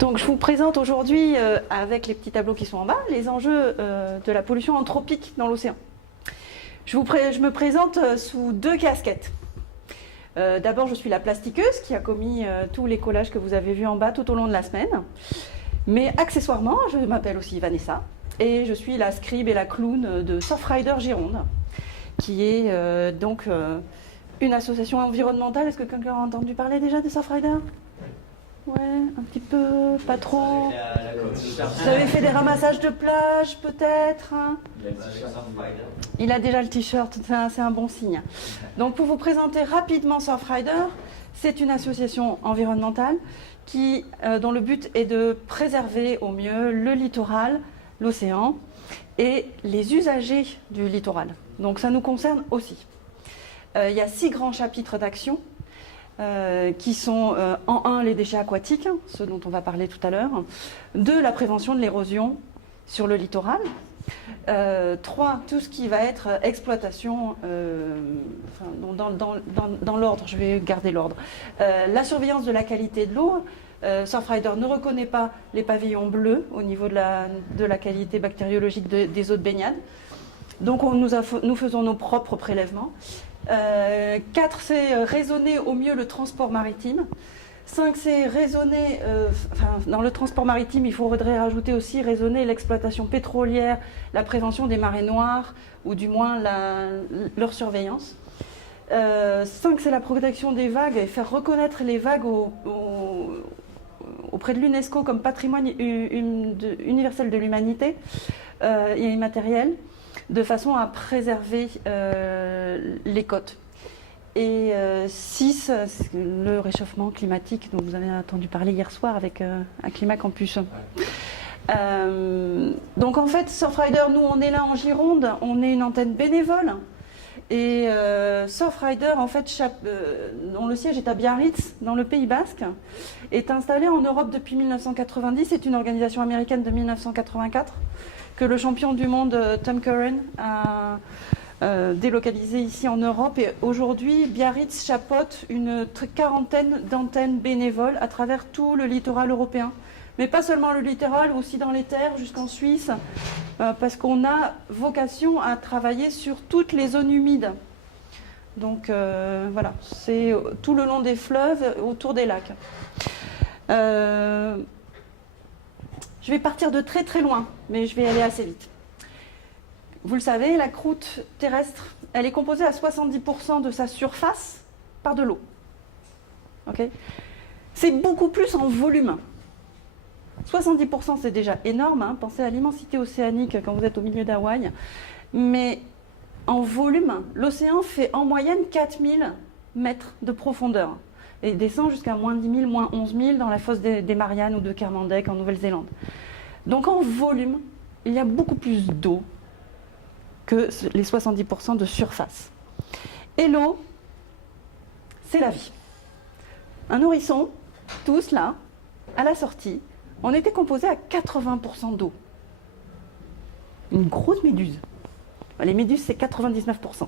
Donc je vous présente aujourd'hui, avec les petits tableaux qui sont en bas, les enjeux de la pollution anthropique dans l'océan. Je me présente sous deux casquettes. D'abord, je suis la plastiqueuse qui a commis tous les collages que vous avez vus en bas tout au long de la semaine. Mais accessoirement, je m'appelle aussi Vanessa et je suis la scribe et la clown de Surfrider Gironde, qui est donc une association environnementale. Est-ce que quelqu'un a entendu parler déjà de Surfrider ? Ouais, un petit peu, pas trop. Vous avez fait des ramassages de plage, peut-être, hein ? Il a déjà le t-shirt, c'est un bon signe. Donc, pour vous présenter rapidement Surfrider, c'est une association environnementale dont le but est de préserver au mieux le littoral, l'océan et les usagers du littoral. Donc, ça nous concerne aussi. Il y a 6 grands chapitres d'action. Qui sont en 1 les déchets aquatiques, ceux dont on va parler tout à l'heure, 2 la prévention de l'érosion sur le littoral, 3 tout ce qui va être exploitation, dans l'ordre, je vais garder l'ordre, la surveillance de la qualité de l'eau. Surfrider ne reconnaît pas les pavillons bleus au niveau de la qualité bactériologique des eaux de baignade, donc nous faisons nos propres prélèvements. 4, c'est raisonner au mieux le transport maritime. 5, c'est raisonner, dans le transport maritime, il faudrait rajouter aussi raisonner l'exploitation pétrolière, la prévention des marées noires, ou du moins leur surveillance. 5, c'est la protection des vagues et faire reconnaître les vagues auprès de l'UNESCO comme patrimoine universel de l'humanité et immatériel, de façon à préserver les côtes. Et 6, c'est le réchauffement climatique dont vous avez entendu parler hier soir avec un Climat Campus. Donc en fait, Surfrider, nous on est là en Gironde, on est une antenne bénévole. Et Surfrider, en fait, dont le siège est à Biarritz, dans le Pays Basque, est installé en Europe depuis 1990. C'est une organisation américaine de 1984 que le champion du monde Tom Curran a délocalisé ici en Europe. Et aujourd'hui, Biarritz chapeaute une quarantaine d'antennes bénévoles à travers tout le littoral européen. Mais pas seulement le littoral, aussi dans les terres, jusqu'en Suisse, parce qu'on a vocation à travailler sur toutes les zones humides. Donc voilà, c'est tout le long des fleuves, autour des lacs. Je vais partir de très très loin, mais je vais aller assez vite. Vous le savez, la croûte terrestre, elle est composée à 70% de sa surface par de l'eau. Okay ? C'est beaucoup plus en volume. 70% c'est déjà énorme, hein. Pensez à l'immensité océanique quand vous êtes au milieu d'Hawaï. Mais en volume, l'océan fait en moyenne 4000 mètres de profondeur. Et descend jusqu'à moins 10 000, moins 11 000 dans la fosse des Mariannes ou de Kermadec en Nouvelle-Zélande. Donc en volume, il y a beaucoup plus d'eau que les 70% de surface. Et l'eau, c'est la vie. Un nourrisson, tous là, à la sortie, on était composé à 80% d'eau. Une grosse méduse. Les méduses, c'est 99%.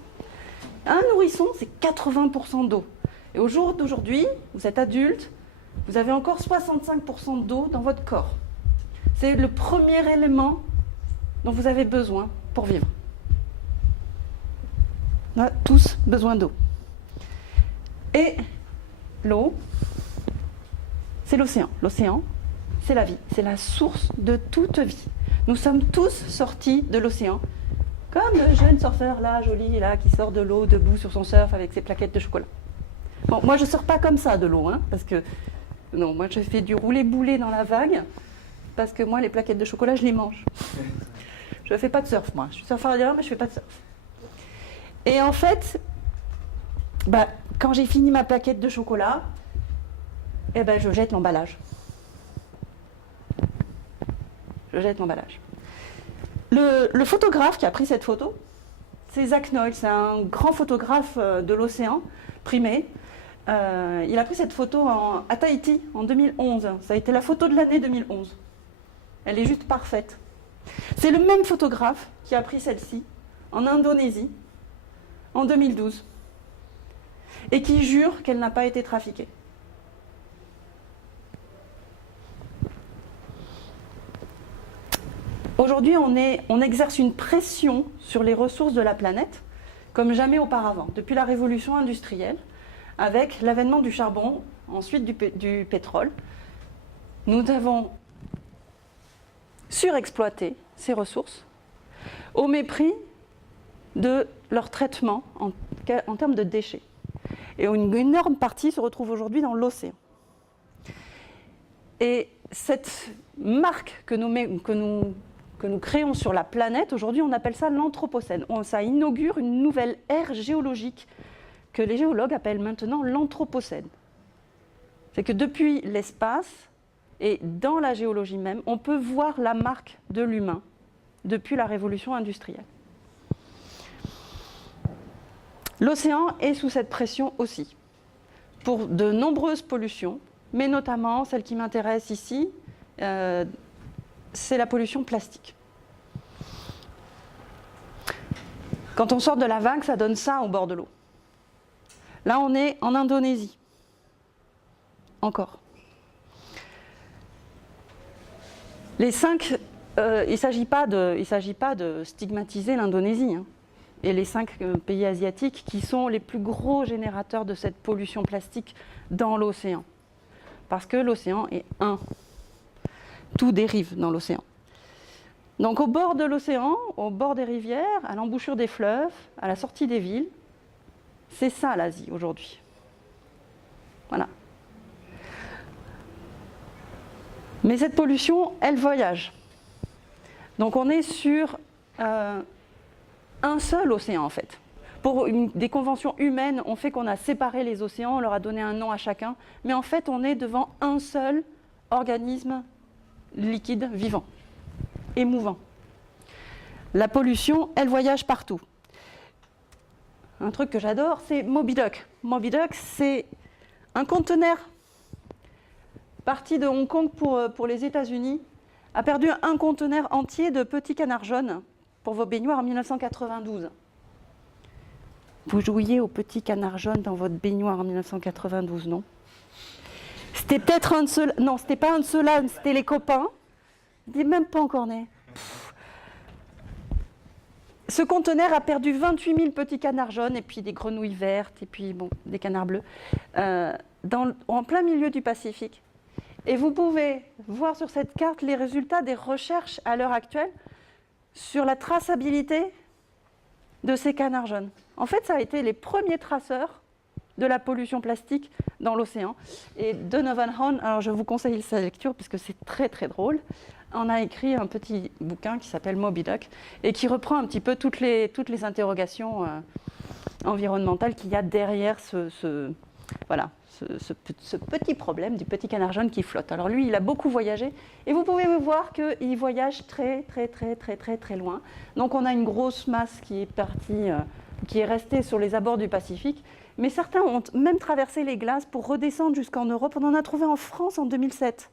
Un nourrisson, c'est 80% d'eau. Et au jour d'aujourd'hui, vous êtes adulte, vous avez encore 65% d'eau dans votre corps. C'est le premier élément dont vous avez besoin pour vivre. On a tous besoin d'eau. Et l'eau, c'est l'océan. L'océan, c'est la vie. C'est la source de toute vie. Nous sommes tous sortis de l'océan. Comme le jeune surfeur là, joli, là, qui sort de l'eau, debout sur son surf avec ses plaquettes de chocolat. Bon, moi je ne sors pas comme ça de l'eau, hein, parce que non, moi je fais du roulé-boulé dans la vague, parce que moi les plaquettes de chocolat je les mange. Je ne fais pas de surf, moi. Je suis surfeur mais je ne fais pas de surf. Et en fait, quand j'ai fini ma plaquette de chocolat, je jette l'emballage. Je jette l'emballage. Le photographe qui a pris cette photo, c'est Zach Noyle, c'est un grand photographe de l'océan, primé. Il a pris cette photo à Tahiti en 2011. Ça a été la photo de l'année 2011. Elle est juste parfaite. C'est le même photographe qui a pris celle-ci en Indonésie en 2012 et qui jure qu'elle n'a pas été trafiquée. Aujourd'hui, on exerce une pression sur les ressources de la planète comme jamais auparavant, depuis la révolution industrielle, avec l'avènement du charbon, ensuite du pétrole. Nous avons surexploité ces ressources au mépris de leur traitement en termes de déchets. Et une énorme partie se retrouve aujourd'hui dans l'océan. Et cette marque que nous créons sur la planète, aujourd'hui on appelle ça l'Anthropocène. Ça inaugure une nouvelle ère géologique que les géologues appellent maintenant l'Anthropocène. C'est que depuis l'espace et dans la géologie même, on peut voir la marque de l'humain depuis la révolution industrielle. L'océan est sous cette pression aussi, pour de nombreuses pollutions, mais notamment celle qui m'intéresse ici, c'est la pollution plastique. Quand on sort de la vague, ça donne ça au bord de l'eau. Là, on est en Indonésie. Encore. Les 5, il ne s'agit pas de stigmatiser l'Indonésie, hein, et les 5 pays asiatiques qui sont les plus gros générateurs de cette pollution plastique dans l'océan. Parce que l'océan est un. Tout dérive dans l'océan. Donc au bord de l'océan, au bord des rivières, à l'embouchure des fleuves, à la sortie des villes, c'est ça l'Asie aujourd'hui. Voilà. Mais cette pollution, elle voyage. Donc on est sur un seul océan en fait. Pour des conventions humaines, on fait qu'on a séparé les océans, on leur a donné un nom à chacun, mais en fait on est devant un seul organisme liquide, vivant, émouvant. La pollution, elle voyage partout. Un truc que j'adore, c'est Moby Duck. Moby Duck, c'est un conteneur parti de Hong Kong pour les États-Unis, a perdu un conteneur entier de petits canards jaunes pour vos baignoires en 1992. Vous jouiez aux petits canards jaunes dans votre baignoire en 1992, non? C'était peut-être un de ceux-là. Non, c'était pas un de ceux-là, c'était les copains. Il n'est même pas encore né. Ce conteneur a perdu 28 000 petits canards jaunes et puis des grenouilles vertes et puis bon, des canards bleus en plein milieu du Pacifique. Et vous pouvez voir sur cette carte les résultats des recherches à l'heure actuelle sur la traçabilité de ces canards jaunes. En fait, ça a été les premiers traceurs de la pollution plastique dans l'océan. Et Donovan Hone, alors je vous conseille sa lecture parce que c'est très très drôle, on a écrit un petit bouquin qui s'appelle Moby Duck et qui reprend un petit peu toutes les interrogations environnementales qu'il y a derrière ce petit problème du petit canard jaune qui flotte. Alors lui, il a beaucoup voyagé et vous pouvez voir qu'il voyage très loin. Donc on a une grosse masse qui est partie, qui est restée sur les abords du Pacifique. Mais certains ont même traversé les glaces pour redescendre jusqu'en Europe. On en a trouvé en France en 2007.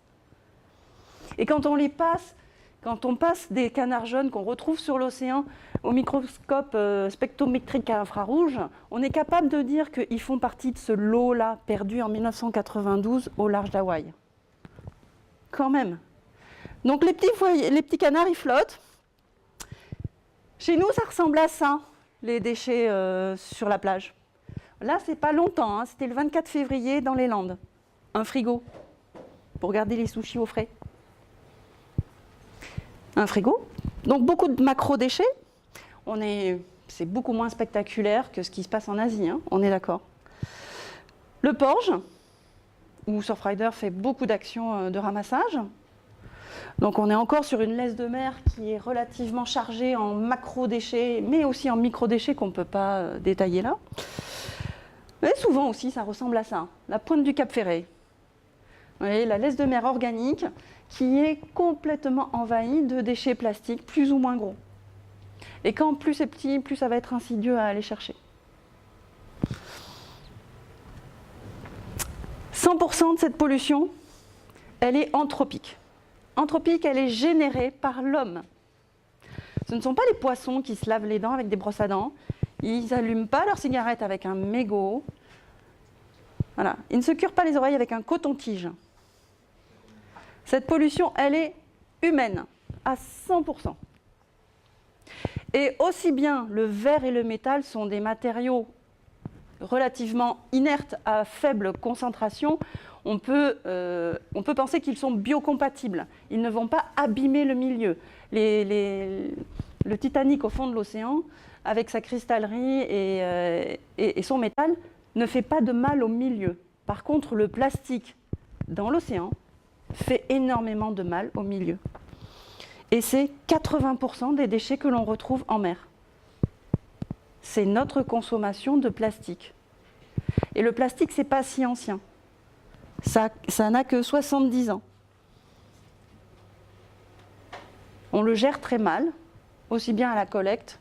Et quand on passe des canards jaunes qu'on retrouve sur l'océan au microscope spectrométrique à infrarouge, on est capable de dire qu'ils font partie de ce lot-là perdu en 1992 au large d'Hawaï. Quand même. Donc les petits canards, ils flottent. Chez nous, ça ressemble à ça, les déchets sur la plage. Là, c'est pas longtemps, hein, c'était le 24 février dans les Landes. Un frigo pour garder les sushis au frais. Un frigo. Donc beaucoup de macro-déchets. C'est beaucoup moins spectaculaire que ce qui se passe en Asie, hein, on est d'accord. Le Porge, où Surfrider fait beaucoup d'actions de ramassage. Donc on est encore sur une laisse de mer qui est relativement chargée en macro-déchets, mais aussi en micro-déchets qu'on ne peut pas détailler là. Mais souvent aussi, ça ressemble à ça, la pointe du Cap Ferret. Vous voyez, la laisse de mer organique qui est complètement envahie de déchets plastiques plus ou moins gros. Et quand plus c'est petit, plus ça va être insidieux à aller chercher. 100% de cette pollution, elle est anthropique. Anthropique, elle est générée par l'homme. Ce ne sont pas les poissons qui se lavent les dents avec des brosses à dents. Ils n'allument pas leur cigarette avec un mégot. Voilà. Ils ne se curent pas les oreilles avec un coton-tige. Cette pollution, elle est humaine, à 100%. Et aussi bien le verre et le métal sont des matériaux relativement inertes à faible concentration, on peut penser qu'ils sont biocompatibles. Ils ne vont pas abîmer le milieu. Le Titanic au fond de l'océan, avec sa cristallerie et son métal, ne fait pas de mal au milieu. Par contre, le plastique dans l'océan fait énormément de mal au milieu. Et c'est 80% des déchets que l'on retrouve en mer. C'est notre consommation de plastique. Et le plastique, ce n'est pas si ancien. Ça n'a que 70 ans. On le gère très mal, aussi bien à la collecte,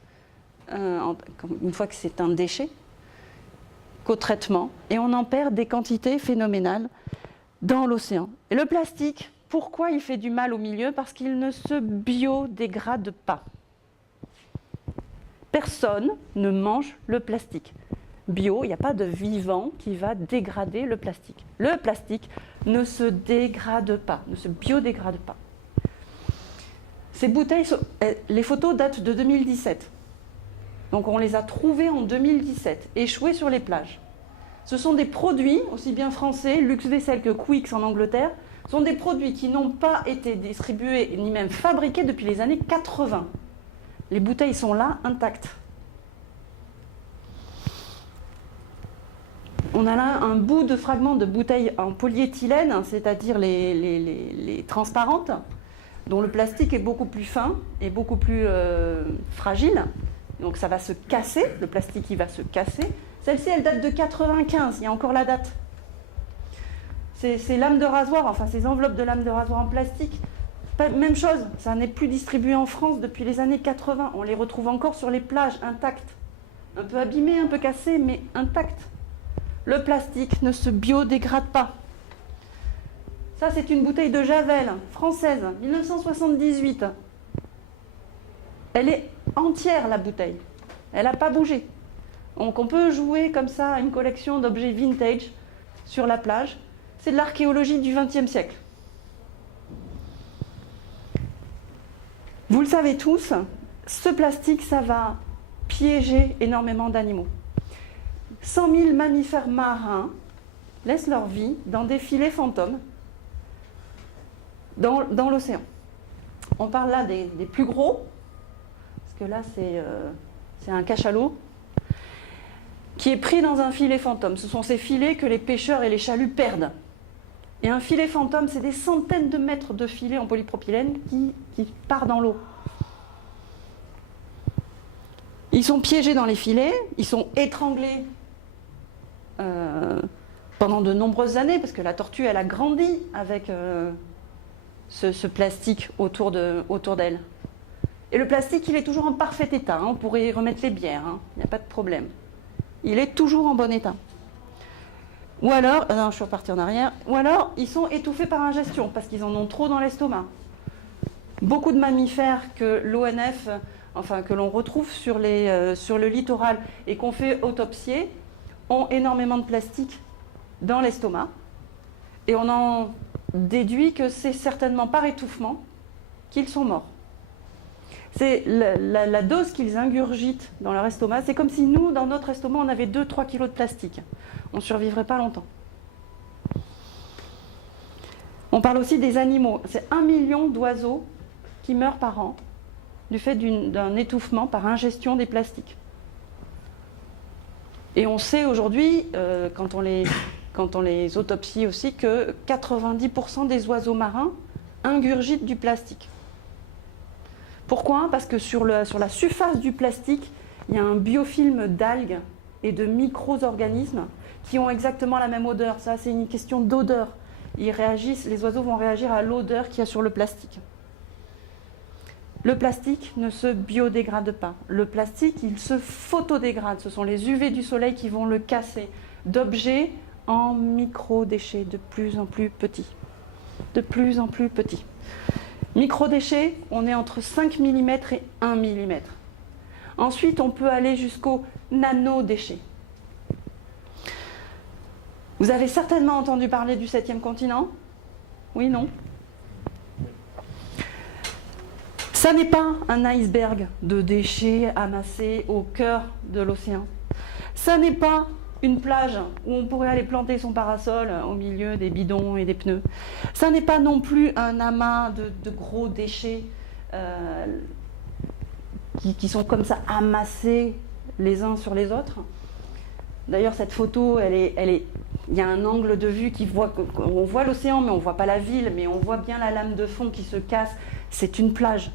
une fois que c'est un déchet, qu'au traitement. Et on en perd des quantités phénoménales dans l'océan. Et le plastique, pourquoi il fait du mal au milieu? Parce qu'il ne se biodégrade pas. Personne ne mange le plastique. Bio, il n'y a pas de vivant qui va dégrader le plastique. Le plastique ne se dégrade pas, ne se biodégrade pas. Ces bouteilles, les photos datent de 2017. Donc on les a trouvées en 2017, échouées sur les plages. Ce sont des produits, aussi bien français, Lux Vaisselle que Quicks en Angleterre, sont des produits qui n'ont pas été distribués ni même fabriqués depuis les années 80. Les bouteilles sont là, intactes. On a là un bout de fragment de bouteille en polyéthylène, c'est-à-dire les transparentes, dont le plastique est beaucoup plus fin et beaucoup plus fragile. Donc ça va se casser, le plastique il va se casser. Celle-ci, elle date de 95, il y a encore la date. Ces lames de rasoir, enfin ces enveloppes de lames de rasoir en plastique, même chose, ça n'est plus distribué en France depuis les années 80. On les retrouve encore sur les plages, intactes. Un peu abîmées, un peu cassées, mais intactes. Le plastique ne se biodégrade pas. Ça, c'est une bouteille de Javel, française, 1978. Elle est entière, la bouteille. Elle n'a pas bougé. Donc on peut jouer comme ça à une collection d'objets vintage sur la plage. C'est de l'archéologie du XXe siècle. Vous le savez tous, ce plastique, ça va piéger énormément d'animaux. 100 000 mammifères marins laissent leur vie dans des filets fantômes dans l'océan. On parle là des plus gros, parce que là c'est un cachalot, qui est pris dans un filet fantôme. Ce sont ces filets que les pêcheurs et les chaluts perdent. Et un filet fantôme, c'est des centaines de mètres de filets en polypropylène qui part dans l'eau. Ils sont piégés dans les filets, ils sont étranglés pendant de nombreuses années, parce que la tortue, elle a grandi avec ce plastique autour d'elle. Et le plastique, il est toujours en parfait état. Hein. On pourrait y remettre les bières, hein. Il n'y a pas de problème. Il est toujours en bon état. Ou alors, non, je suis repartie en arrière, ou alors ils sont étouffés par ingestion, parce qu'ils en ont trop dans l'estomac. Beaucoup de mammifères que l'ONF, enfin que l'on retrouve sur le littoral et qu'on fait autopsier, ont énormément de plastique dans l'estomac. Et on en déduit que c'est certainement par étouffement qu'ils sont morts. C'est la dose qu'ils ingurgitent dans leur estomac. C'est comme si nous, dans notre estomac, on avait 2-3 kilos de plastique. On ne survivrait pas longtemps. On parle aussi des animaux. C'est 1 million d'oiseaux qui meurent par an du fait d'un étouffement par ingestion des plastiques. Et on sait aujourd'hui, quand on les autopsie aussi, que 90% des oiseaux marins ingurgitent du plastique. Pourquoi? Parce que sur la surface du plastique, il y a un biofilm d'algues et de micro-organismes qui ont exactement la même odeur. Ça, c'est une question d'odeur. Les oiseaux vont réagir à l'odeur qu'il y a sur le plastique. Le plastique ne se biodégrade pas. Le plastique, il se photodégrade. Ce sont les UV du soleil qui vont le casser d'objets en micro-déchets de plus en plus petits. De plus en plus petits. Microdéchets, on est entre 5 mm et 1 mm. Ensuite, on peut aller jusqu'aux nanodéchets. Vous avez certainement entendu parler du 7e continent? Oui, non? Ça n'est pas un iceberg de déchets amassés au cœur de l'océan. Ça n'est pas une plage où on pourrait aller planter son parasol au milieu des bidons et des pneus. Ça n'est pas non plus un amas de gros déchets qui sont comme ça amassés les uns sur les autres. D'ailleurs, cette photo, il y a un angle de vue on voit l'océan, mais on ne voit pas la ville, mais on voit bien la lame de fond qui se casse. C'est une plage.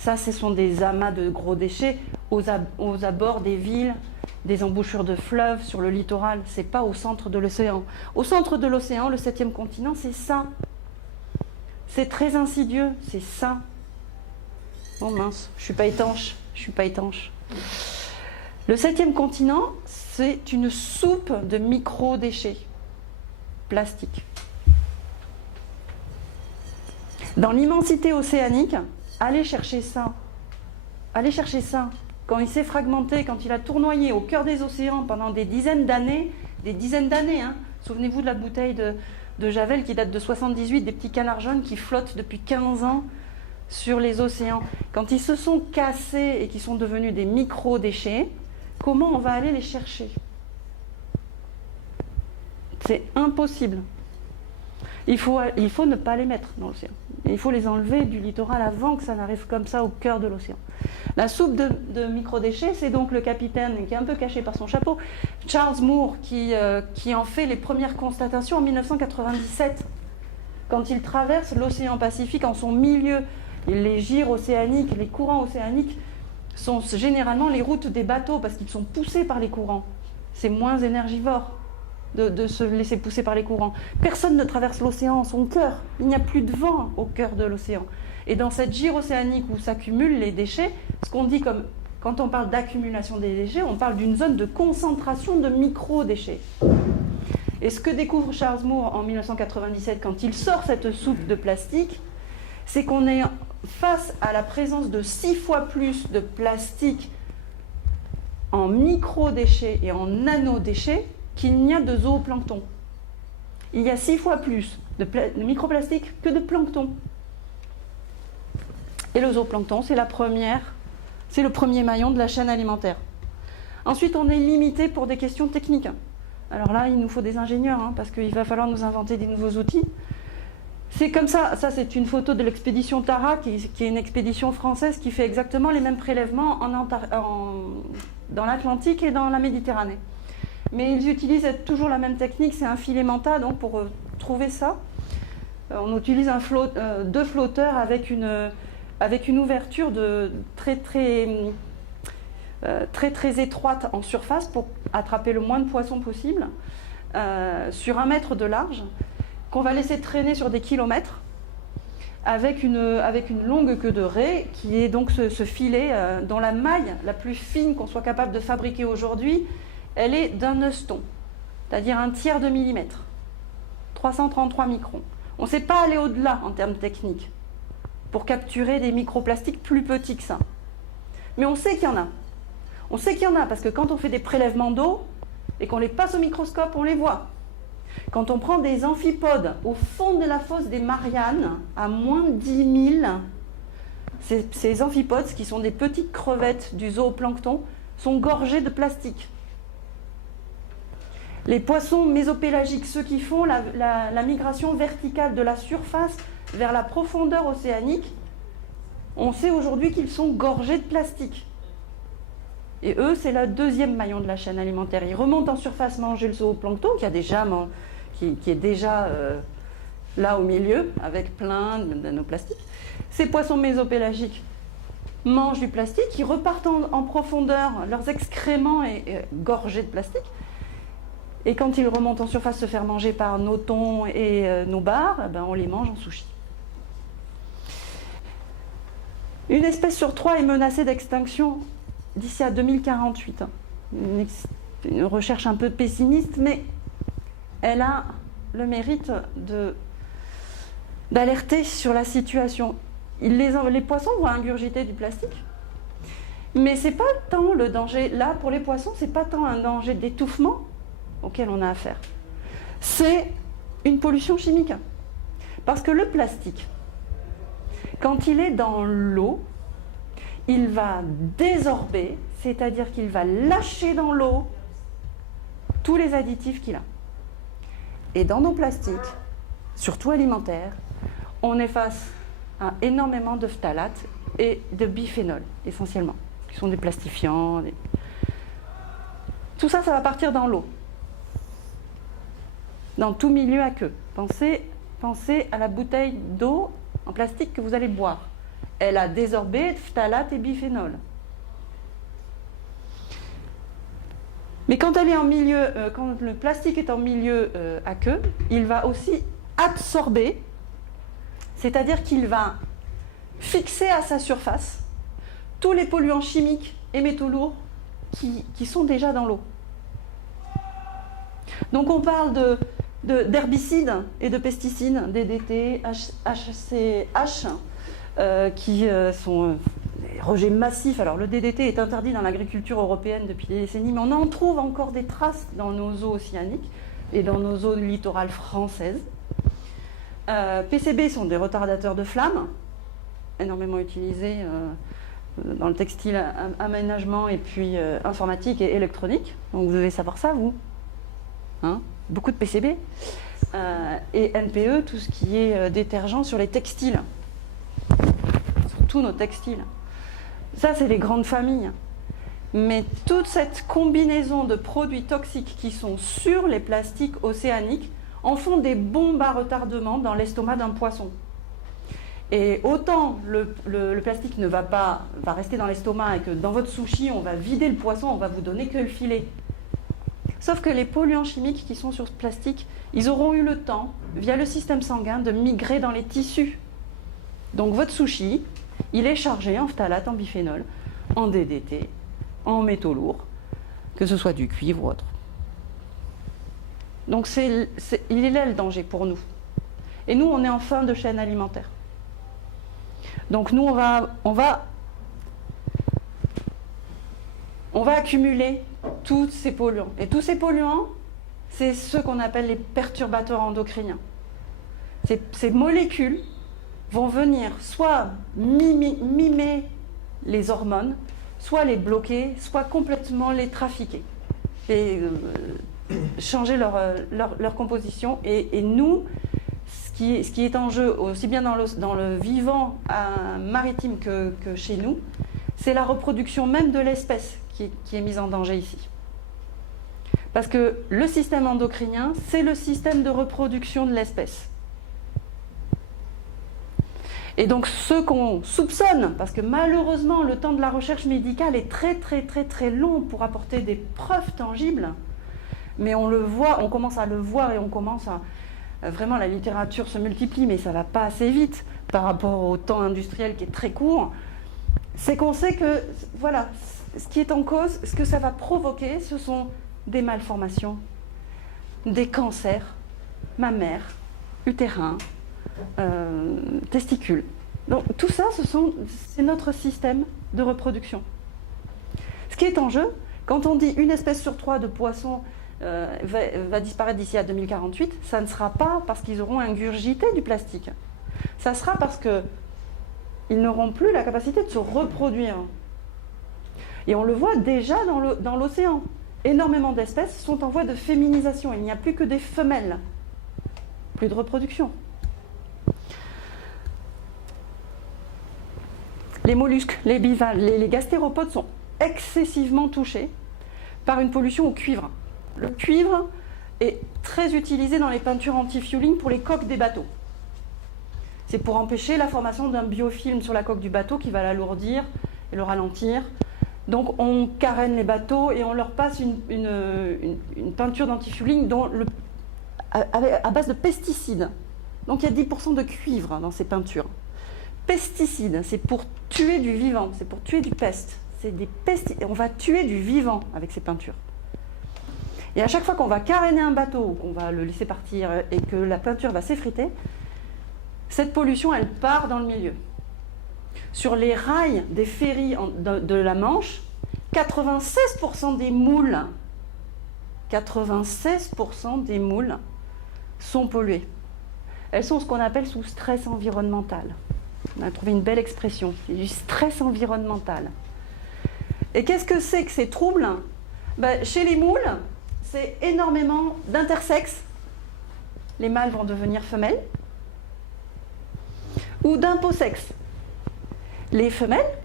Ça, ce sont des amas de gros déchets aux abords des villes, des embouchures de fleuves, sur le littoral. Ce n'est pas au centre de l'océan. Au centre de l'océan, le 7e continent, c'est ça. C'est très insidieux, c'est ça. Oh mince, je ne suis pas étanche. Le 7e continent, c'est une soupe de micro-déchets plastiques. Dans l'immensité océanique, allez chercher ça. Allez chercher ça. Quand il s'est fragmenté, quand il a tournoyé au cœur des océans pendant des dizaines d'années, hein. Souvenez-vous de la bouteille de Javel qui date de 78, des petits canards jaunes qui flottent depuis 15 ans sur les océans. Quand ils se sont cassés et qu'ils sont devenus des micro-déchets, comment on va aller les chercher? C'est impossible. Il faut ne pas les mettre dans l'océan. Il faut les enlever du littoral avant que ça n'arrive comme ça au cœur de l'océan. La soupe de microdéchets, c'est donc le capitaine, qui est un peu caché par son chapeau, Charles Moore, qui en fait les premières constatations en 1997, quand il traverse l'océan Pacifique en son milieu. Les gyres océaniques, les courants océaniques sont généralement les routes des bateaux parce qu'ils sont poussés par les courants. C'est moins énergivore de se laisser pousser par les courants. Personne ne traverse l'océan en son cœur. Il n'y a plus de vent au cœur de l'océan. Et dans cette gyre océanique où s'accumulent les déchets, ce qu'on dit comme, quand on parle d'accumulation des déchets, on parle d'une zone de concentration de micro-déchets. Et ce que découvre Charles Moore en 1997 quand il sort cette soupe de plastique, c'est qu'on est face à la présence de 6 fois plus de plastique en micro-déchets et en nano-déchets qu'il n'y a de zooplancton. Il y a 6 fois plus de microplastique que de plancton. Et le zooplancton, c'est le premier maillon de la chaîne alimentaire. Ensuite, on est limité pour des questions techniques. Alors là, il nous faut des ingénieurs, parce qu'il va falloir nous inventer des nouveaux outils. C'est comme ça, c'est une photo de l'expédition Tara, qui est une expédition française qui fait exactement les mêmes prélèvements dans l'Atlantique et dans la Méditerranée. Mais ils utilisent toujours la même technique, c'est un filet manta, donc pour trouver ça. On utilise deux flotteurs avec une ouverture très étroite en surface pour attraper le moins de poissons possible, sur 1 mètre de large, qu'on va laisser traîner sur des kilomètres avec une longue queue de raie qui est donc ce filet dont la maille la plus fine qu'on soit capable de fabriquer aujourd'hui, elle est d'1 euston, c'est-à-dire 1/3 de millimètre, 333 microns. On ne sait pas aller au-delà en termes techniques pour capturer des microplastiques plus petits que ça. Mais on sait qu'il y en a. On sait qu'il y en a parce que quand on fait des prélèvements d'eau et qu'on les passe au microscope, on les voit. Quand on prend des amphipodes au fond de la fosse des Mariannes, à moins de 10 000, ces amphipodes, qui sont des petites crevettes du zooplancton, sont gorgés de plastique. Les poissons mésopélagiques, ceux qui font la migration verticale de la surface vers la profondeur océanique, on sait aujourd'hui qu'ils sont gorgés de plastique. Et eux, c'est le 2e maillon de la chaîne alimentaire. Ils remontent en surface manger le zooplancton, qui est déjà là au milieu, avec plein de nanoplastiques. Ces poissons mésopélagiques mangent du plastique, ils repartent en profondeur, leurs excréments est gorgés de plastique. Et quand ils remontent en surface se faire manger par nos thons et nos bars, on les mange en sushi. Une espèce sur 3 est menacée d'extinction d'ici à 2048. Une recherche un peu pessimiste, mais elle a le mérite d'alerter sur la situation. Les poissons vont ingurgiter du plastique, mais c'est pas tant le danger, là pour les poissons, c'est pas tant un danger d'étouffement auquel on a affaire. C'est une pollution chimique. Parce que le plastique, quand il est dans l'eau, il va désorber, c'est-à-dire qu'il va lâcher dans l'eau tous les additifs qu'il a. Et dans nos plastiques, surtout alimentaires, on est face à énormément de phtalates et de biphénol, essentiellement, qui sont des plastifiants. Tout ça, ça va partir dans l'eau, dans tout milieu aqueux. Pensez à la bouteille d'eau en plastique que vous allez boire. Elle a désorbé phtalates et biphénol. Mais quand elle est en milieu, quand le plastique est en milieu aqueux, il va aussi absorber, c'est-à-dire qu'il va fixer à sa surface tous les polluants chimiques et métaux lourds qui sont déjà dans l'eau. Donc on parle d'herbicides et de pesticides, DDT, HCH, qui sont des rejets massifs. Alors le DDT est interdit dans l'agriculture européenne depuis des décennies, mais on en trouve encore des traces dans nos eaux océaniques et dans nos eaux littorales françaises. PCB sont des retardateurs de flammes, énormément utilisés dans le textile, aménagement et puis informatique et électronique. Donc vous devez savoir ça, vous. Hein, beaucoup de PCB. Et NPE, tout ce qui est détergent sur les textiles. Sur tous nos textiles. Ça, c'est les grandes familles. Mais toute cette combinaison de produits toxiques qui sont sur les plastiques océaniques en font des bombes à retardement dans l'estomac d'un poisson. Et autant le plastique va rester dans l'estomac et que dans votre sushi, on va vider le poisson, on va vous donner que le filet. Sauf que les polluants chimiques qui sont sur ce plastique, ils auront eu le temps, via le système sanguin, de migrer dans les tissus. Donc votre sushi, il est chargé en phtalates, en biphénol, en DDT, en métaux lourds, que ce soit du cuivre ou autre. Donc il est là le danger pour nous. Et nous, on est en fin de chaîne alimentaire. Donc nous, on va accumuler tous ces polluants. Et tous ces polluants, c'est ceux qu'on appelle les perturbateurs endocriniens. Ces molécules vont venir soit mimer les hormones, soit les bloquer, soit complètement les trafiquer. Et changer leur composition. Et nous, ce qui est en jeu, aussi bien dans le vivant maritime que chez nous, c'est la reproduction même de l'espèce qui est mise en danger ici. Parce que le système endocrinien, c'est le système de reproduction de l'espèce. Et donc ce qu'on soupçonne, parce que malheureusement le temps de la recherche médicale est très très très très long pour apporter des preuves tangibles, mais on le voit, on commence à le voir et on commence à... Vraiment la littérature se multiplie, mais ça ne va pas assez vite par rapport au temps industriel qui est très court. C'est qu'on sait que, voilà, ce qui est en cause, ce que ça va provoquer, ce sont des malformations, des cancers mammaires, utérins, testicules. Donc tout ça, c'est notre système de reproduction. Ce qui est en jeu, quand on dit une espèce sur 3 de poissons va disparaître d'ici à 2048, ça ne sera pas parce qu'ils auront ingurgité du plastique. Ça sera parce qu'ils n'auront plus la capacité de se reproduire. Et on le voit déjà dans l'océan. Énormément d'espèces sont en voie de féminisation. Il n'y a plus que des femelles. Plus de reproduction. Les mollusques, les bivalves, les gastéropodes sont excessivement touchés par une pollution au cuivre. Le cuivre est très utilisé dans les peintures anti-fueling pour les coques des bateaux. C'est pour empêcher la formation d'un biofilm sur la coque du bateau qui va l'alourdir et le ralentir. Donc on carène les bateaux et on leur passe une peinture d'anti-fueling à base de pesticides. Donc il y a 10% de cuivre dans ces peintures. Pesticides, c'est pour tuer du vivant, c'est pour tuer du peste. On va tuer du vivant avec ces peintures. Et à chaque fois qu'on va caréner un bateau, qu'on va le laisser partir et que la peinture va s'effriter, cette pollution, elle part dans le milieu. Sur les rails des ferries de la Manche, 96% des moules, 96% des moules sont polluées. Elles sont ce qu'on appelle sous stress environnemental. On a trouvé une belle expression. C'est du stress environnemental. Et qu'est-ce que c'est que ces troubles? Chez les moules, c'est énormément d'intersexes. Les mâles vont devenir femelles. Ou d'imposexes. Les femelles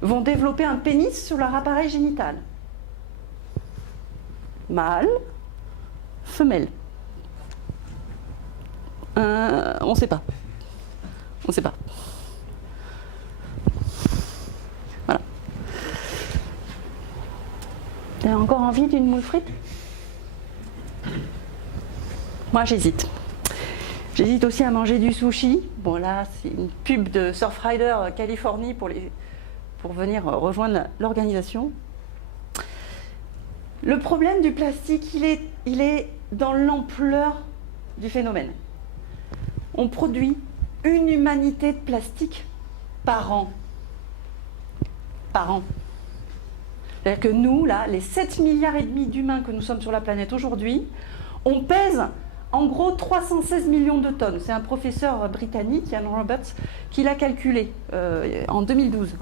vont développer un pénis sur leur appareil génital. Mâle, femelle. On ne sait pas. On ne sait pas. Voilà. T'as encore envie d'une moule frite? Moi, j'hésite. J'hésite aussi à manger du sushi. Bon, là, c'est une pub de Surfrider Californie pour venir rejoindre l'organisation. Le problème du plastique, il est dans l'ampleur du phénomène. On produit une humanité de plastique par an. Par an. C'est-à-dire que nous, là, les 7,5 milliards d'humains que nous sommes sur la planète aujourd'hui, on pèse en gros 316 millions de tonnes. C'est un professeur britannique, Ian Roberts, qui l'a calculé en 2012.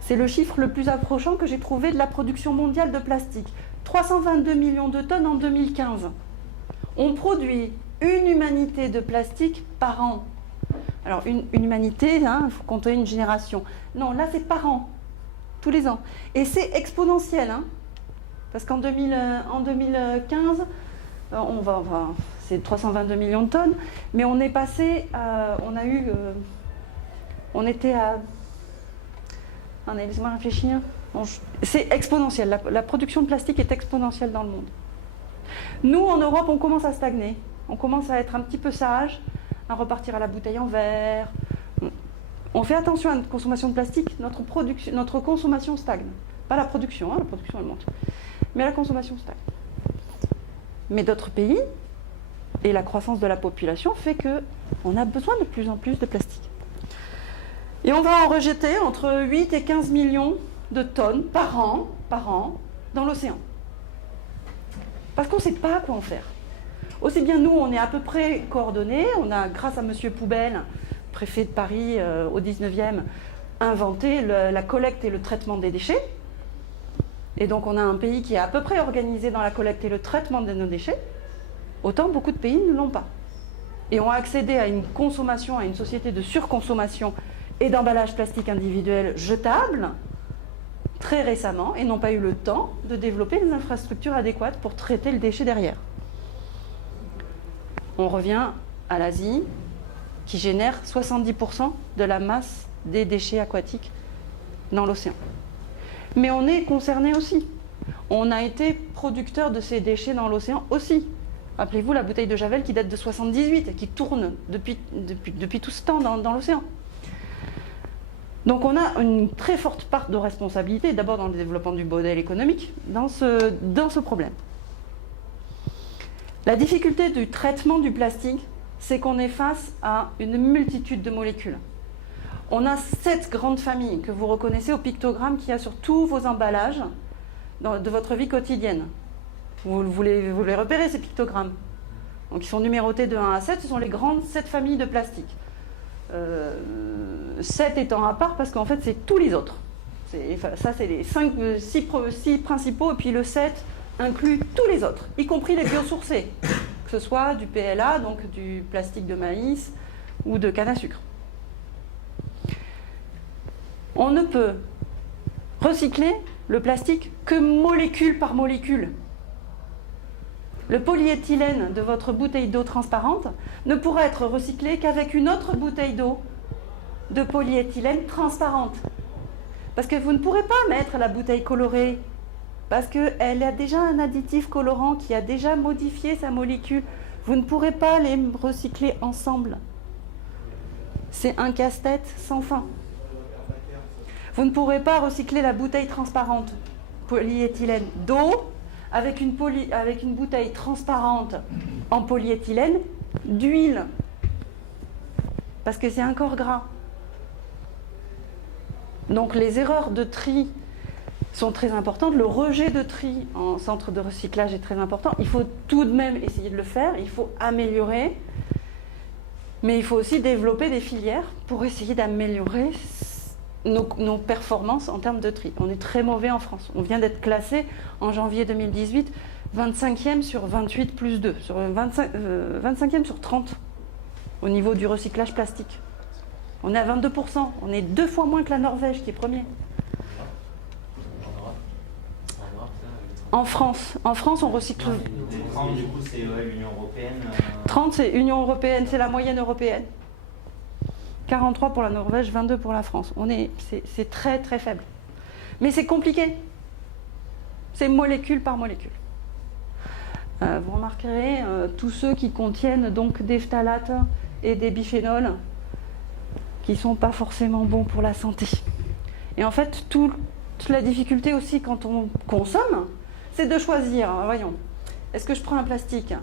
C'est le chiffre le plus approchant que j'ai trouvé de la production mondiale de plastique. 322 millions de tonnes en 2015. On produit une humanité de plastique par an. Alors, une humanité, il faut compter une génération. Non, là, c'est par an, tous les ans. Et c'est exponentiel, parce qu'en 2015, c'est 322 millions de tonnes, mais on est passé, on était à... Laissez-moi réfléchir. C'est exponentiel. La production de plastique est exponentielle dans le monde. Nous, en Europe, on commence à stagner. On commence à être un petit peu sage, à repartir à la bouteille en verre. On fait attention à notre consommation de plastique. Notre consommation stagne. Pas la production, la production elle monte. Mais la consommation stagne. Mais d'autres pays, et la croissance de la population, fait qu'on a besoin de plus en plus de plastique. Et on va en rejeter entre 8 et 15 millions de tonnes par an dans l'océan. Parce qu'on ne sait pas quoi en faire. Aussi bien nous, on est à peu près coordonnés. On a, grâce à Monsieur Poubelle, préfet de Paris au 19e, inventé la collecte et le traitement des déchets. Et donc on a un pays qui est à peu près organisé dans la collecte et le traitement de nos déchets. Autant beaucoup de pays ne l'ont pas. Et ont accédé à une consommation, à une société de surconsommation et d'emballage plastique individuel jetable très récemment et n'ont pas eu le temps de développer les infrastructures adéquates pour traiter le déchet derrière. On revient à l'Asie qui génère 70% de la masse des déchets aquatiques dans l'océan. Mais on est concerné aussi. On a été producteur de ces déchets dans l'océan aussi. Rappelez-vous la bouteille de Javel qui date de 78 et qui tourne depuis tout ce temps dans l'océan. Donc on a une très forte part de responsabilité, d'abord dans le développement du modèle économique, dans ce problème. La difficulté du traitement du plastique, c'est qu'on est face à une multitude de molécules. On a 7 grandes familles que vous reconnaissez au pictogramme qu'il y a sur tous vos emballages de votre vie quotidienne. Vous les repérez, ces pictogrammes. Donc ils sont numérotés de 1 à 7, ce sont les grandes 7 familles de plastique. 7 étant à part parce qu'en fait c'est tous les autres. Ça c'est les 6 principaux et puis le 7 inclut tous les autres, y compris les biosourcés, que ce soit du PLA, donc du plastique de maïs ou de canne à sucre. On ne peut recycler le plastique que molécule par molécule. Le polyéthylène de votre bouteille d'eau transparente ne pourra être recyclé qu'avec une autre bouteille d'eau de polyéthylène transparente. Parce que vous ne pourrez pas mettre la bouteille colorée, parce qu'elle a déjà un additif colorant qui a déjà modifié sa molécule. Vous ne pourrez pas les recycler ensemble. C'est un casse-tête sans fin. Vous ne pourrez pas recycler la bouteille transparente polyéthylène d'eau avec une bouteille transparente en polyéthylène d'huile. Parce que c'est un corps gras. Donc les erreurs de tri sont très importantes. Le rejet de tri en centre de recyclage est très important. Il faut tout de même essayer de le faire. Il faut améliorer. Mais il faut aussi développer des filières pour essayer d'améliorer nos performances en termes de tri. On est très mauvais en France. On vient d'être classé en janvier 2018 25e sur 28 plus 2, sur 25e sur 30 au niveau du recyclage plastique. On est à 22%, on est 2 fois moins que la Norvège qui est premier. En France, on recycle. 30 du coup c'est l'Union européenne. 30 c'est Union européenne, c'est la moyenne européenne. 43 pour la Norvège, 22 pour la France. C'est très très faible. Mais c'est compliqué. C'est molécule par molécule. Vous remarquerez tous ceux qui contiennent donc des phtalates et des biphénols qui ne sont pas forcément bons pour la santé. Et en fait, toute la difficulté aussi quand on consomme, c'est de choisir. Alors, voyons, est-ce que je prends un plastique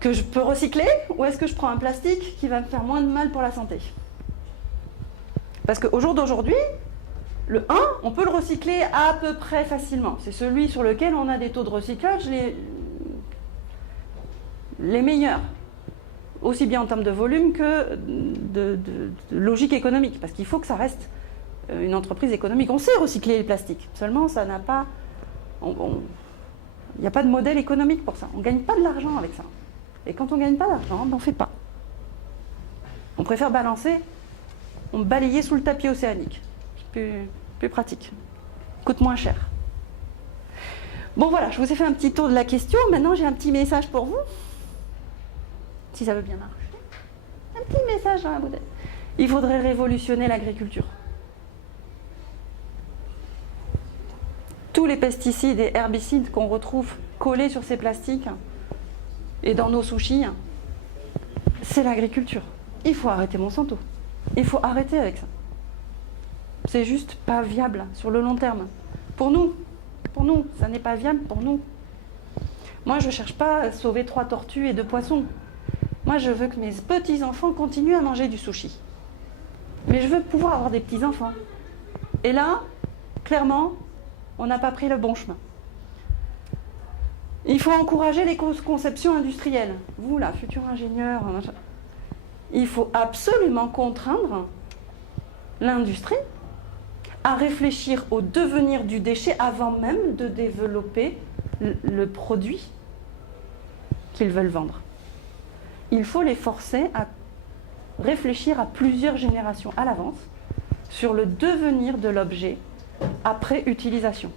que je peux recycler ou est-ce que je prends un plastique qui va me faire moins de mal pour la santé? Parce qu'au jour d'aujourd'hui, le 1, on peut le recycler à peu près facilement. C'est celui sur lequel on a des taux de recyclage les meilleurs. Aussi bien en termes de volume que de logique économique. Parce qu'il faut que ça reste une entreprise économique. On sait recycler les plastiques. Seulement, ça n'a pas... Il n'y a pas de modèle économique pour ça. On ne gagne pas de l'argent avec ça. Et quand on ne gagne pas d'argent, on n'en fait pas. On préfère balancer, on balayer sous le tapis océanique. C'est plus pratique. Coûte moins cher. Bon voilà, je vous ai fait un petit tour de la question. Maintenant, j'ai un petit message pour vous. Si ça veut bien marcher. Un petit message dans la bouteille. Il faudrait révolutionner l'agriculture. Tous les pesticides et herbicides qu'on retrouve collés sur ces plastiques et dans nos sushis, c'est l'agriculture. Il faut arrêter Monsanto. Il faut arrêter avec ça. C'est juste pas viable sur le long terme. Pour nous, ça n'est pas viable pour nous. Moi, je ne cherche pas à sauver 3 tortues et 2 poissons. Moi, je veux que mes petits-enfants continuent à manger du sushi. Mais je veux pouvoir avoir des petits-enfants. Et là, clairement, on n'a pas pris le bon chemin. Il faut encourager les conceptions industrielles. Vous, là, futur ingénieur, il faut absolument contraindre l'industrie à réfléchir au devenir du déchet avant même de développer le produit qu'ils veulent vendre. Il faut les forcer à réfléchir à plusieurs générations à l'avance sur le devenir de l'objet après utilisation.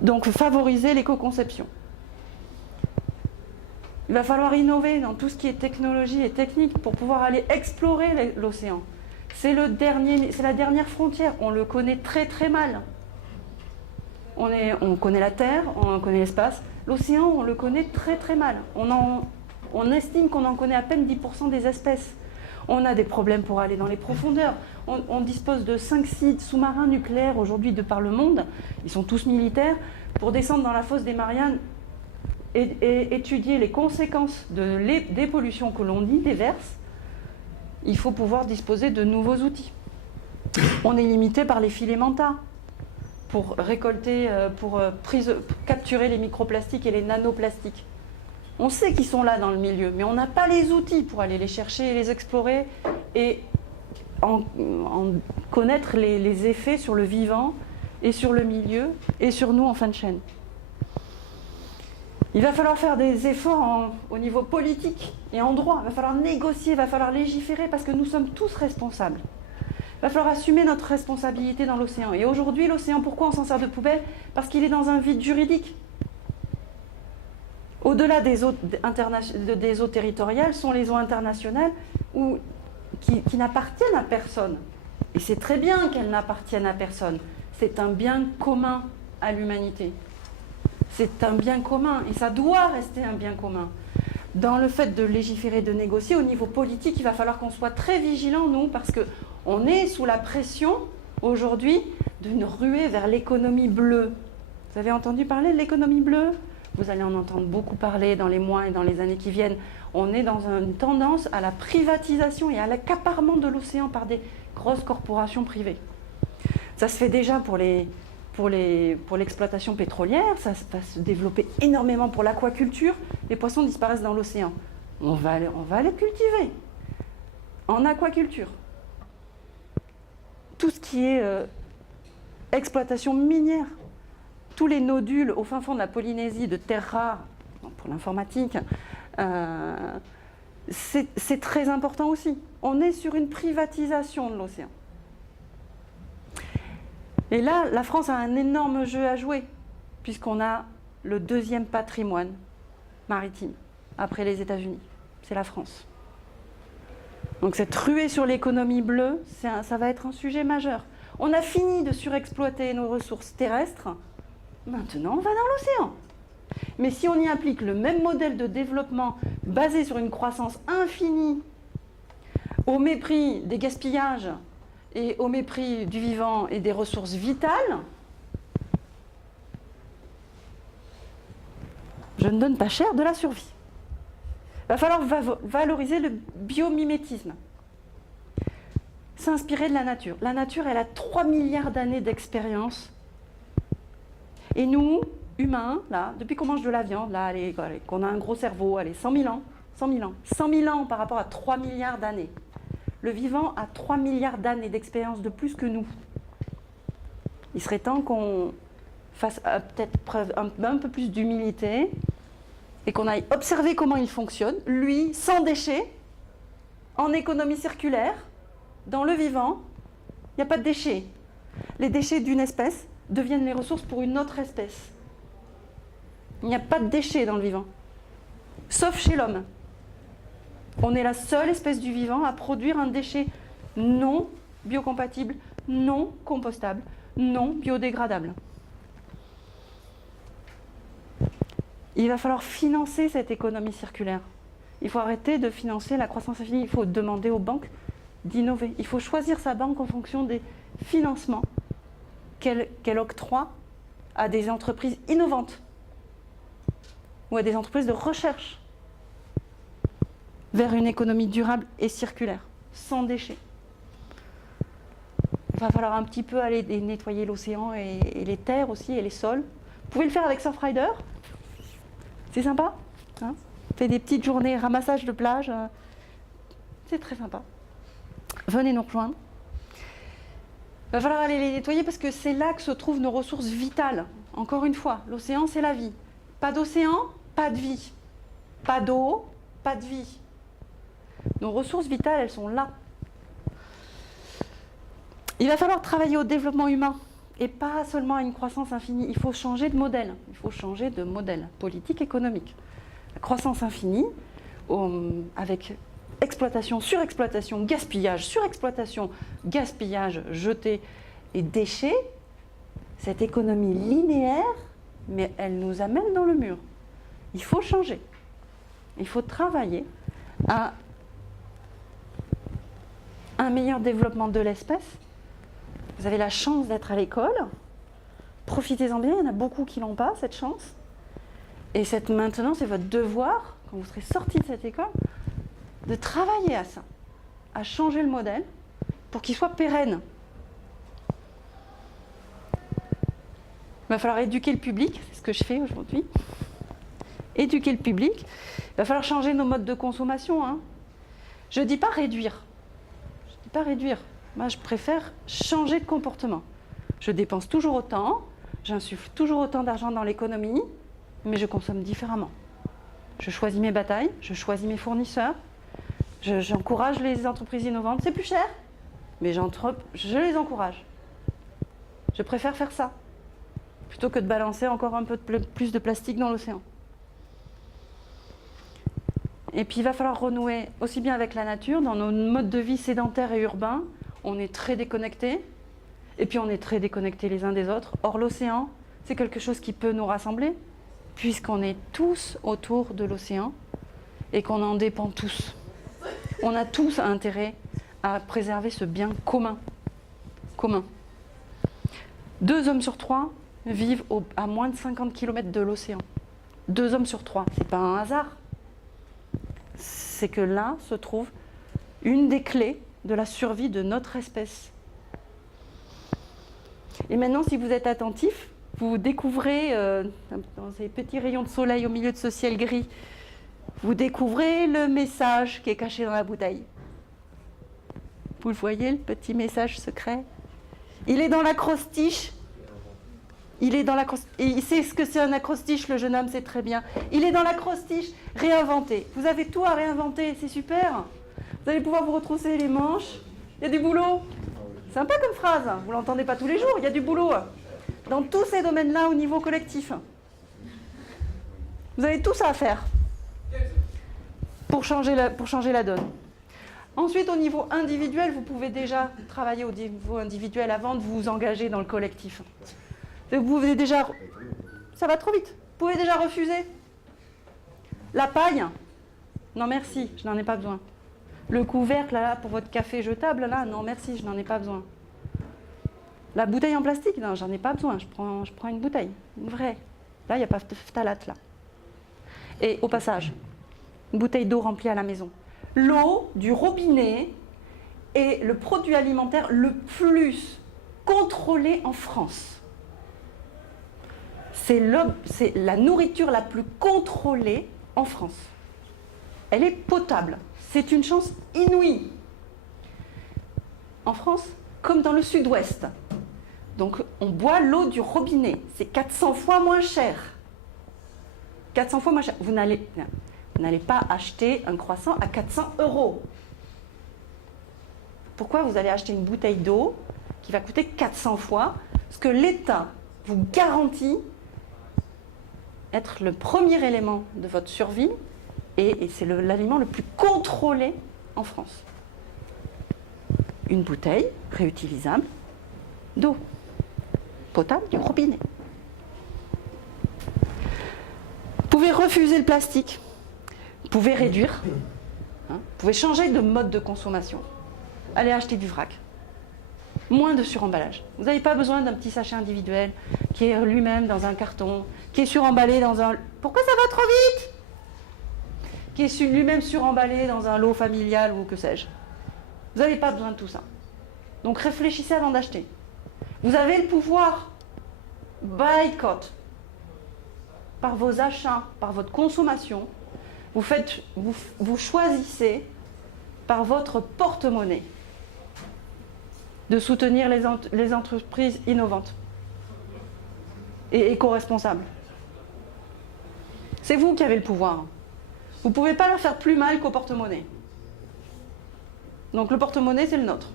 Donc favoriser l'éco-conception. Il va falloir innover dans tout ce qui est technologie et technique pour pouvoir aller explorer l'océan. C'est la dernière frontière, on le connaît très très mal. On connaît la Terre, on connaît l'espace. L'océan, on le connaît très très mal. On estime qu'on en connaît à peine 10% des espèces. On a des problèmes pour aller dans les profondeurs. On dispose de 5 sites sous-marins nucléaires aujourd'hui de par le monde. Ils sont tous militaires. Pour descendre dans la fosse des Mariannes et étudier les conséquences des pollutions que l'on déverse, il faut pouvoir disposer de nouveaux outils. On est limité par les filets manta pour récolter, pour capturer les microplastiques et les nanoplastiques. On sait qu'ils sont là dans le milieu, mais on n'a pas les outils pour aller les chercher et les explorer et en connaître les effets sur le vivant et sur le milieu et sur nous en fin de chaîne. Il va falloir faire des efforts au niveau politique et en droit. Il va falloir négocier, il va falloir légiférer parce que nous sommes tous responsables. Il va falloir assumer notre responsabilité dans l'océan. Et aujourd'hui, l'océan, pourquoi on s'en sert de poubelle? Parce qu'il est dans un vide juridique. Au-delà des eaux territoriales sont les eaux internationales qui n'appartiennent à personne. Et c'est très bien qu'elles n'appartiennent à personne. C'est un bien commun à l'humanité. C'est un bien commun et ça doit rester un bien commun. Dans le fait de légiférer, de négocier, au niveau politique, il va falloir qu'on soit très vigilants, nous, parce qu'on est sous la pression, aujourd'hui, d'une ruée vers l'économie bleue. Vous avez entendu parler de l'économie bleue? Vous allez en entendre beaucoup parler dans les mois et dans les années qui viennent. On est dans une tendance à la privatisation et à l'accaparement de l'océan par des grosses corporations privées. Ça se fait déjà pour l'exploitation pétrolière, ça va se développer énormément pour l'aquaculture. Les poissons disparaissent dans l'océan. on va les cultiver en aquaculture. Tout ce qui est exploitation minière, tous les nodules au fin fond de la Polynésie de terres rares, pour l'informatique, c'est très important aussi. On est sur une privatisation de l'océan. Et là, la France a un énorme jeu à jouer, puisqu'on a le deuxième patrimoine maritime, après les États-Unis. C'est la France. Donc cette ruée sur l'économie bleue, ça va être un sujet majeur. On a fini de surexploiter nos ressources terrestres, maintenant on va dans l'océan. Mais si on y applique le même modèle de développement basé sur une croissance infinie, au mépris des gaspillages et au mépris du vivant et des ressources vitales, je ne donne pas cher de la survie. Il va falloir valoriser le biomimétisme. S'inspirer de la nature. La nature, elle a 3 milliards d'années d'expérience. Et nous, humains, là, depuis qu'on mange de la viande, là, allez, qu'on a un gros cerveau, allez, 100 000 ans, 100 000 ans. 100 000 ans par rapport à 3 milliards d'années. Le vivant a 3 milliards d'années d'expérience de plus que nous. Il serait temps qu'on fasse peut-être preuve un peu plus d'humilité et qu'on aille observer comment il fonctionne, lui, sans déchets, en économie circulaire, dans le vivant, il n'y a pas de déchets. Les déchets d'une espèce deviennent les ressources pour une autre espèce. Il n'y a pas de déchets dans le vivant, sauf chez l'homme. On est la seule espèce du vivant à produire un déchet non biocompatible, non compostable, non biodégradable. Il va falloir financer cette économie circulaire. Il faut arrêter de financer la croissance infinie. Il faut demander aux banques d'innover. Il faut choisir sa banque en fonction des financements qu'elle octroie à des entreprises innovantes ou à des entreprises de recherche vers une économie durable et circulaire, sans déchets. Il va falloir un petit peu aller nettoyer l'océan et les terres aussi et les sols. Vous pouvez le faire avec Surfrider. C'est sympa, hein? Fait des petites journées ramassage de plage. C'est très sympa. Venez nous rejoindre. Il va falloir aller les nettoyer parce que c'est là que se trouvent nos ressources vitales. Encore une fois, l'océan, c'est la vie. Pas d'océan, pas de vie. Pas d'eau, pas de vie. Nos ressources vitales, elles sont là. Il va falloir travailler au développement humain et pas seulement à une croissance infinie. Il faut changer de modèle. Il faut changer de modèle politique, économique. La croissance infinie, avec exploitation, surexploitation, gaspillage, surexploitation, gaspillage, jeté et déchets, cette économie linéaire, mais elle nous amène dans le mur. Il faut changer. Il faut travailler à un meilleur développement de l'espèce. Vous avez la chance d'être à l'école. Profitez-en bien, il y en a beaucoup qui n'ont pas cette chance. Et maintenant, c'est votre devoir, quand vous serez sorti de cette école, de travailler à ça, à changer le modèle pour qu'il soit pérenne. Il va falloir éduquer le public, c'est ce que je fais aujourd'hui. Éduquer le public. Il va falloir changer nos modes de consommation. Hein. Je ne dis pas réduire. Je ne dis pas réduire. Moi, je préfère changer de comportement. Je dépense toujours autant, j'insuffle toujours autant d'argent dans l'économie, mais je consomme différemment. Je choisis mes batailles, je choisis mes fournisseurs, j'encourage les entreprises innovantes. C'est plus cher, mais je les encourage. Je préfère faire ça, plutôt que de balancer encore un peu plus de plastique dans l'océan. Et puis il va falloir renouer aussi bien avec la nature, dans nos modes de vie sédentaires et urbains. On est très déconnectés, et puis on est très déconnectés les uns des autres. Or l'océan, c'est quelque chose qui peut nous rassembler, puisqu'on est tous autour de l'océan et qu'on en dépend tous. On a tous intérêt à préserver ce bien commun. 2 hommes sur 3 vivent à moins de 50 km de l'océan. 2 hommes sur 3, c'est pas un hasard. C'est que là se trouve une des clés de la survie de notre espèce. Et maintenant, si vous êtes attentif, vous découvrez dans ces petits rayons de soleil au milieu de ce ciel gris, Vous découvrez le message qui est caché dans la bouteille. Vous le voyez, le petit message secret? Il est dans l'acrostiche. Il sait ce que c'est un acrostiche, le jeune homme sait très bien. Il est dans l'acrostiche, réinventé. Vous avez tout à réinventer, c'est super. Vous allez pouvoir vous retrousser les manches. Il y a du boulot. Sympa comme phrase, vous ne l'entendez pas tous les jours, il y a du boulot. Dans tous ces domaines-là au niveau collectif. Vous avez tout ça à faire pour changer la donne. Ensuite, au niveau individuel, vous pouvez déjà travailler au niveau individuel avant de vous engager dans le collectif. Vous pouvez déjà... Ça va trop vite. Vous pouvez déjà refuser. La paille, non merci, je n'en ai pas besoin. Le couvercle là, pour votre café jetable, là, non merci, je n'en ai pas besoin. La bouteille en plastique, non, j'en ai pas besoin, je prends une bouteille, une vraie. Là, il n'y a pas de phtalate, là. Et au passage, une bouteille d'eau remplie à la maison. L'eau du robinet est le produit alimentaire le plus contrôlé en France. C'est la nourriture la plus contrôlée en France. Elle est potable. C'est une chance inouïe. En France, comme dans le sud-ouest. Donc, on boit l'eau du robinet. C'est 400 fois moins cher. 400 fois moins cher. Vous n'allez pas acheter un croissant à 400 €. Pourquoi vous allez acheter une bouteille d'eau qui va coûter 400 fois ce que l'État vous garantit être le premier élément de votre survie et c'est l'aliment le plus contrôlé en France. Une bouteille réutilisable d'eau potable du robinet. Vous pouvez refuser le plastique, vous pouvez réduire, vous pouvez changer de mode de consommation. Allez acheter du vrac. Moins de suremballage. Vous n'avez pas besoin d'un petit sachet individuel qui est lui-même dans un carton, qui est suremballé dans un... Pourquoi ça va trop vite? Qui est lui-même suremballé dans un lot familial ou que sais-je. Vous n'avez pas besoin de tout ça. Donc réfléchissez avant d'acheter. Vous avez le pouvoir. Boycott. Par vos achats, par votre consommation, vous choisissez par votre porte-monnaie de soutenir les entreprises innovantes et éco-responsables. C'est vous qui avez le pouvoir. Vous ne pouvez pas leur faire plus mal qu'au porte-monnaie. Donc le porte-monnaie, c'est le nôtre.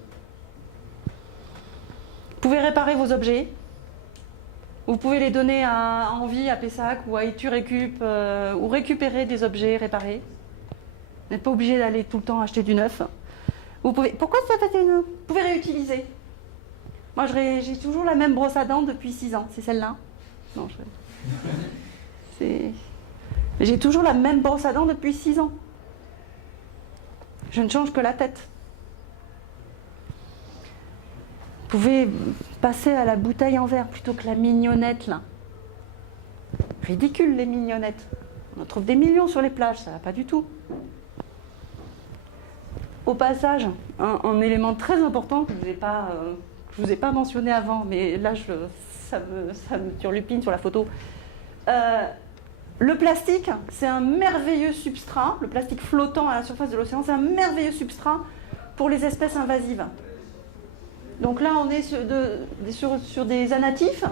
Vous pouvez réparer vos objets. Vous pouvez les donner à Envie, à Pessac ou à Iturécup ou récupérer des objets réparés. Vous n'êtes pas obligé d'aller tout le temps acheter du neuf. Vous pouvez... Pourquoi ça fait une... Vous pouvez réutiliser. Moi, j'ai toujours la même brosse à dents depuis 6 ans. C'est celle-là? Non, j'ai toujours la même brosse à dents depuis 6 ans. Je ne change que la tête. Vous pouvez passer à la bouteille en verre plutôt que la mignonnette, là. Ridicule, les mignonnettes. On en trouve des millions sur les plages, ça va pas du tout. Au passage, un élément très important que je vous ai pas mentionné avant, mais là, ça me turlupine sur la photo. Le plastique, c'est un merveilleux substrat. Le plastique flottant à la surface de l'océan, c'est un merveilleux substrat pour les espèces invasives. Donc là, on est sur des anatifs,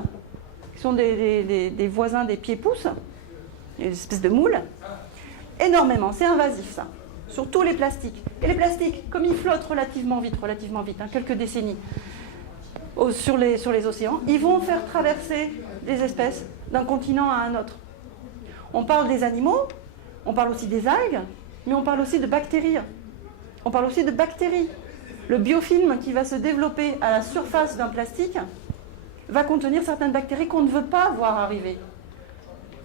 qui sont des voisins des pieds-pousses, des espèces de moules. Énormément, c'est invasif ça, sur tous les plastiques. Et les plastiques, comme ils flottent relativement vite, quelques décennies, sur les océans, ils vont faire traverser des espèces d'un continent à un autre. On parle des animaux, on parle aussi des algues, mais on parle aussi de bactéries. Le biofilm qui va se développer à la surface d'un plastique va contenir certaines bactéries qu'on ne veut pas voir arriver.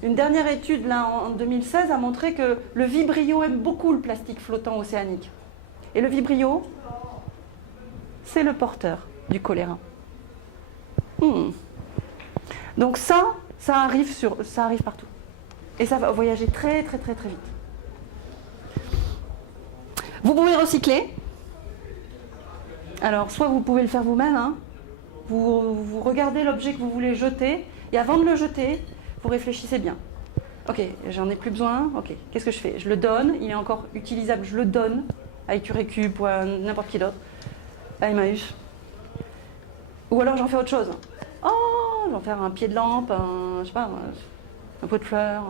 Une dernière étude là, en 2016 a montré que le vibrio aime beaucoup le plastique flottant océanique. Et le vibrio, c'est le porteur du choléra. Donc ça arrive partout. Et ça va voyager très très très très vite. Vous pouvez recycler. Alors, soit vous pouvez le faire vous-même, vous regardez l'objet que vous voulez jeter, et avant de le jeter, vous réfléchissez bien. Ok, j'en ai plus besoin. Ok, qu'est-ce que je fais? Je le donne, il est encore utilisable, je le donne à IQRécup ou à n'importe qui d'autre, à Emmaüs. Ou alors j'en fais autre chose. Oh, j'en fais un pied de lampe, je sais pas, un pot de fleurs.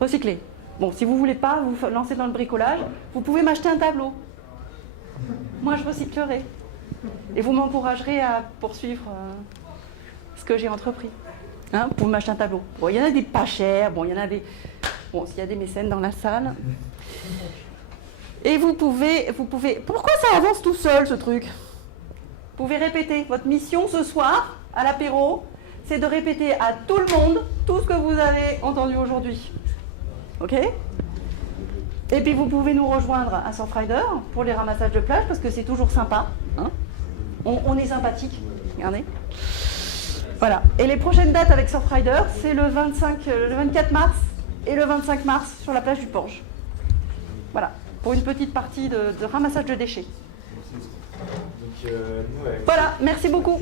Recycler. Bon, si vous voulez pas vous lancer dans le bricolage, vous pouvez m'acheter un tableau. Moi, je recyclerai. Et vous m'encouragerez à poursuivre ce que j'ai entrepris. Hein, vous pouvez m'acheter un tableau. Bon, il y en a des pas chers, bon, il y en a des... Bon, s'il y a des mécènes dans la salle. Et vous pouvez... Pourquoi ça avance tout seul, ce truc? Vous pouvez répéter. Votre mission ce soir, à l'apéro, c'est de répéter à tout le monde tout ce que vous avez entendu aujourd'hui. Ok? Et puis vous pouvez nous rejoindre à Surfrider pour les ramassages de plage, parce que c'est toujours sympa. Hein, on est sympathique. Regardez. Voilà. Et les prochaines dates avec Surfrider, c'est le 24 mars et le 25 mars sur la plage du Porge. Voilà. Pour une petite partie de ramassage de déchets. Donc, nous, voilà. Merci beaucoup.